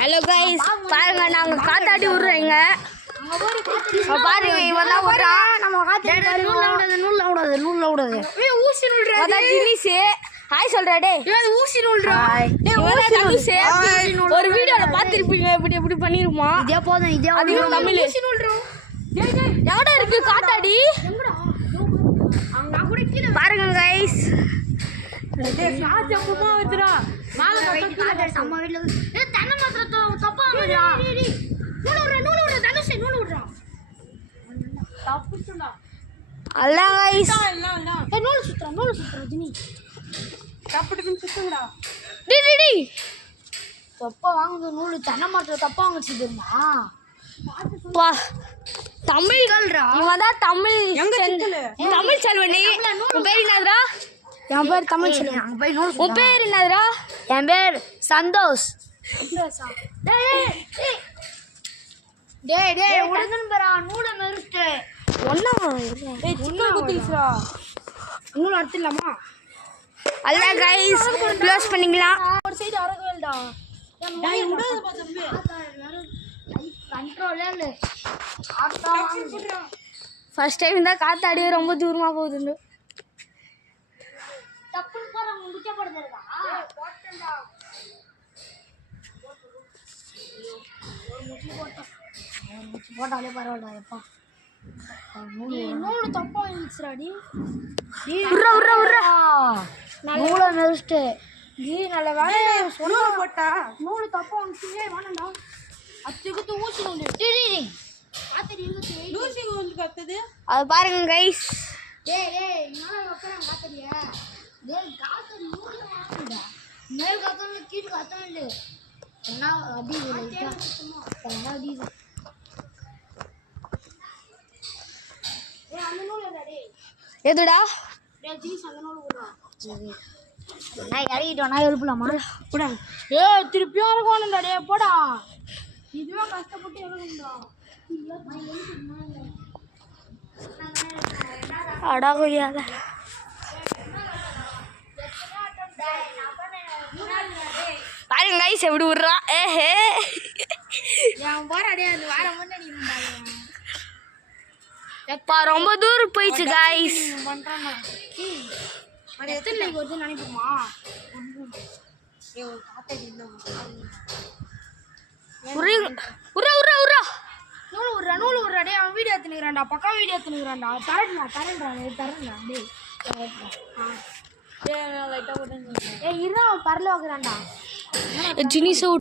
Hello guys, பாருங்க நாங்க காத்தாடி விடுறேங்க. பாருங்க இவன் தான் விடுறான். நம்ம காத்தாடி நூல்ல விடாது. ஏய் ஊசி நூல்றா. அத ஜினிஸ் ஹாய் சொல்றா டேய். ஏய் ஊசி நூல்றா. டேய் ஊசி நூல்சே. ஒரு வீடியோல பாத்திருப்பீங்க இப்படி பண்ணிருமா. இதே போதும் இதே தமிழ் ஊசி நூல்றா. டேய் டேய் எவடா இருக்கு காத்தாடி? எங்கடா? அங்க கூட கீழ பாருங்க கைஸ். டேய் சாஜ் அம்மா வந்துடா. மாமா காத்தாடி அம்மா வீட்ல. டேய் தண்ண மாத்திர தப்பா வந்துடா. நூல் விடுறா தனுஷ் நூல் விடுறா. தப்புச்சுடா. அல்ல கைஸ். ஏய் நூல் சுத்துறா ஜினி. தப்புடுன்னு சுத்துங்கடா. டேய் டேய் தப்பா வாங்குது நூல் தண்ண மாத்திர தப்பா வாங்குச்சுதுமா. பா தமிழ்கள்ரா. இவன் தான் தமிழ் தமிழ் செல்வனி. உன் பேர் என்னதுடா? என் பேர் தமிழ் செல்வனி. உன் பேர் என்னதுடா? என் பேர் சந்தோஷ். டேய் டேய் உடனே பரா நூல மெருட்டு ஒண்ணா. டேய் சின்ன குத்திஸ்ரா. நூல் அறுத்துலாமா? அல்ல கைஸ் க்ளோஸ் பண்ணிக்கலாம். ஒரு சைடு அரகவேல்டா. டேய் உடாத பாத்தம்பே. கண்ட்ரோல் இல்ல. ஆட்டா வாங்குடா. ஃபர்ஸ்ட் டைம் இந்த காத்தாடி ரொம்ப தூரமா போகுதுன்னு. தப்பு போறா முடிச்ச போடுறதா? போட்டடா. முச்சி போட்டாலே பரவாயில்லை எப்பா. நூலு தப்பா இருந்துச்சுடாடி. நூலை நெரிச்சிட்டு நீ நல்ல வேலை சொல்ல போட்டா. நூலு தப்பா வந்துச்சு வேணாண்டா. அச்சுக்கு ஊசி நூல் ஊசி நூல் கத்துது. அது பாருங்க கைஸ். டேய் டேய் நான் வைக்கிறேன் காத்தறியா. டேய் காத்தறி நூல் வாங்குடா. மேல் காத்தறி கீழ் காத்தறி இல்ல. என்ன அடி இல்ல. என்ன அடி. ஏய் அந்த நூல் எடா டேய். எதுடா? டேய் ஜீஸ் அந்த நூல் போடுடா. சரி. நான் இறங்கிட்டோம் நான் எழுப்பலாமா? போடா. ஏய் திருப்பியும் இறங்கணும்டா டேய் போடா. இதுவே கஷ்டப்பட்டு இறங்குடா. அடா கொய்யாத. பாருங்க கைஸ் எப்படி விடுறா. ஏஹே நான் போறா டேய் அந்த வார முன்னாடி நின்னுடா. எப்பா ரொம்ப தூரம் போயிச்சு கைஸ். பண்றானே. அது எத்தனை லைக் வருதுன்னு நினைப்போமா? ஏய் காத்தாடி இல்ல. நூல் விடுறா டேய். அவன் வீடியோ எடுத்துனுக்குறான்டா. பக்கா வீடியோ எடுத்துனுக்குறான்டா. தரேன்டா டேய். ஏய் லைட்டா போட்டு. ஏய் இருடா பரல வைக்கிறான்டா. ஜினிஸ்